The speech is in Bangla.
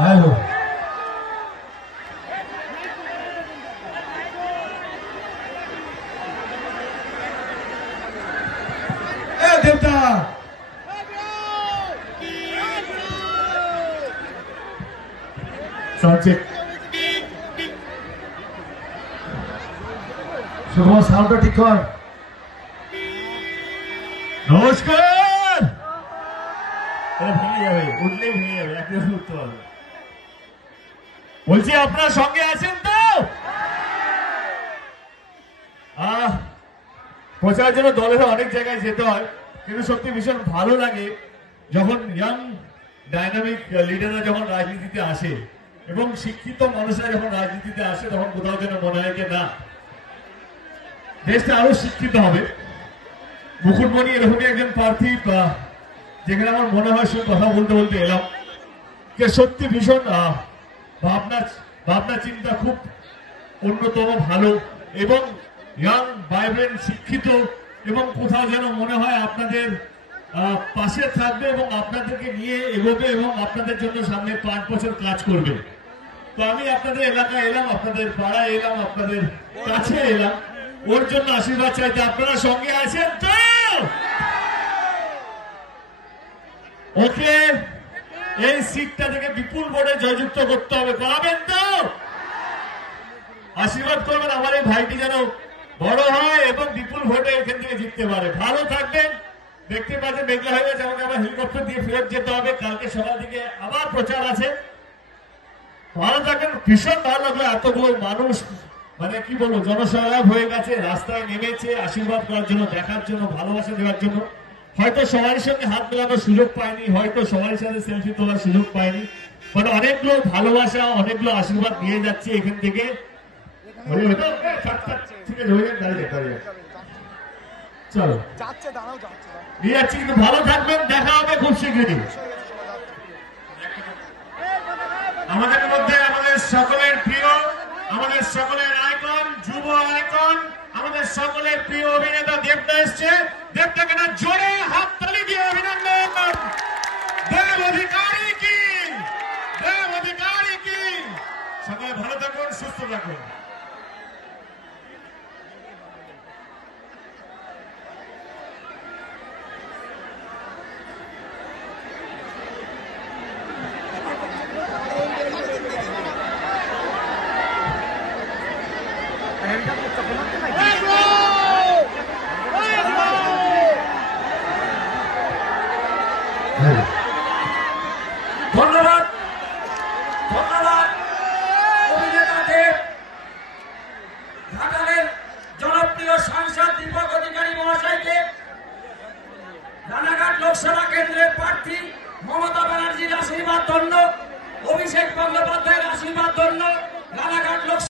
হ্যালো দেবতা শুভ সাউন্ডটা ঠিক কর। নমস্কার। ভেঙে যাবে, উঠলেই ভেঙে যাবে, একদম উঠতে হবে। বলছি আপনার সঙ্গে আছেন তো? প্রচারের জন্য দলের অনেক জায়গায় যেতে হয়, কিন্তু সত্যি ভীষণ ভালো লাগে যখন ইয়াং ডাইনামিক লিডাররা যখন রাজনীতিতে আসে এবং শিক্ষিত মানুষরা যখন রাজনীতিতে আসে, তখন কোথাও যেন মনে হয় যে না, দেশটা আরো শিক্ষিত হবে। মুকুটমণি এরকমই একজন প্রার্থী, যেখানে আমার মনে হয় সে কথা বলতে বলতে এলাম যে সত্যি ভীষণ ভাবনা চিন্তা খুব অন্যতম ভালো এবং ইয়াং ভাইব্রেন্ট শিক্ষিত, এবং কোথাও যেন মনে হয় আপনাদের পাশে থাকবে এবং আপনাদেরকে নিয়ে এগোবে এবং আপনাদের জন্য সামনে 5 বছর কাজ করবে। তো আমি আপনাদের এলাকায় এলাম, আপনাদের পাড়ায় এলাম, আপনাদের কাছে এলাম, ওর জন্য আশীর্বাদ চাইতে। আপনারা সঙ্গে আছেন তো? ওকে এই সিটটা থেকে বিপুল ভোটে জয়যুক্ত করতে হবে, পাবেন তো? আশীর্বাদ করবেন আমার এই ভাইটি যেন বড় হয় এবং বিপুল ভোটে এখান থেকে জিততে পারে। ভালো থাকবেন। দেখতে পাচ্ছেন মেঘলা হয়ে গেছে, আমাকে আবার হেলিকপ্টার দিয়ে ফেরত যেতে হবে, কালকে সকাল থেকে আবার প্রচার আছে। ভালো থাকবেন। ভীষণ ভালো লাগলো, এতগুলো মানুষ মানে কি বলবো জনসহায়ক হয়ে গেছে, রাস্তায় নেমেছে আশীর্বাদ করার জন্য, দেখার জন্য, ভালোবাসা দেওয়ার জন্য। হয়তো সবার সঙ্গে হাত মেলানোর সুযোগ পায়নি, হয়তো সবার সাথে সেলফি তোলার সুযোগ পায়নি, মানে অনেকগুলো ভালোবাসা, অনেকগুলো আশীর্বাদ নিয়ে যাচ্ছে এখান থেকে। চলো নিয়ে যাচ্ছি, কিন্তু ভালো থাকবেন, দেখা হবে খুব শীঘ্রই। আমাদের মধ্যে আমাদের সকলের প্রিয়, আমাদের সকলের আইকন, যুব আইকন, আমাদের সকলের প্রিয় অভিনেতা দেবদা এসছে। দেবদাকে না জোরে হাততালি দিয়ে অভিনন্দন। দেব অধিকারী কি, দেব অধিকারী কি। সকলে ভালো থাকুন, সুস্থ থাকুন। ধন্যবাদ, ধন্যবাদ অভিনেতাদের। ঘাটালের জনপ্রিয় সাংসদ দীপক অধিকারী মহাশয়কে, রানাঘাট লোকসভা কেন্দ্রের প্রার্থী মমতা ব্যানার্জির আশীর্বাদ ধন্য, অভিষেক বন্দ্যোপাধ্যায়ের আশীর্বাদ ধন্য, রানাঘাট লোকসভা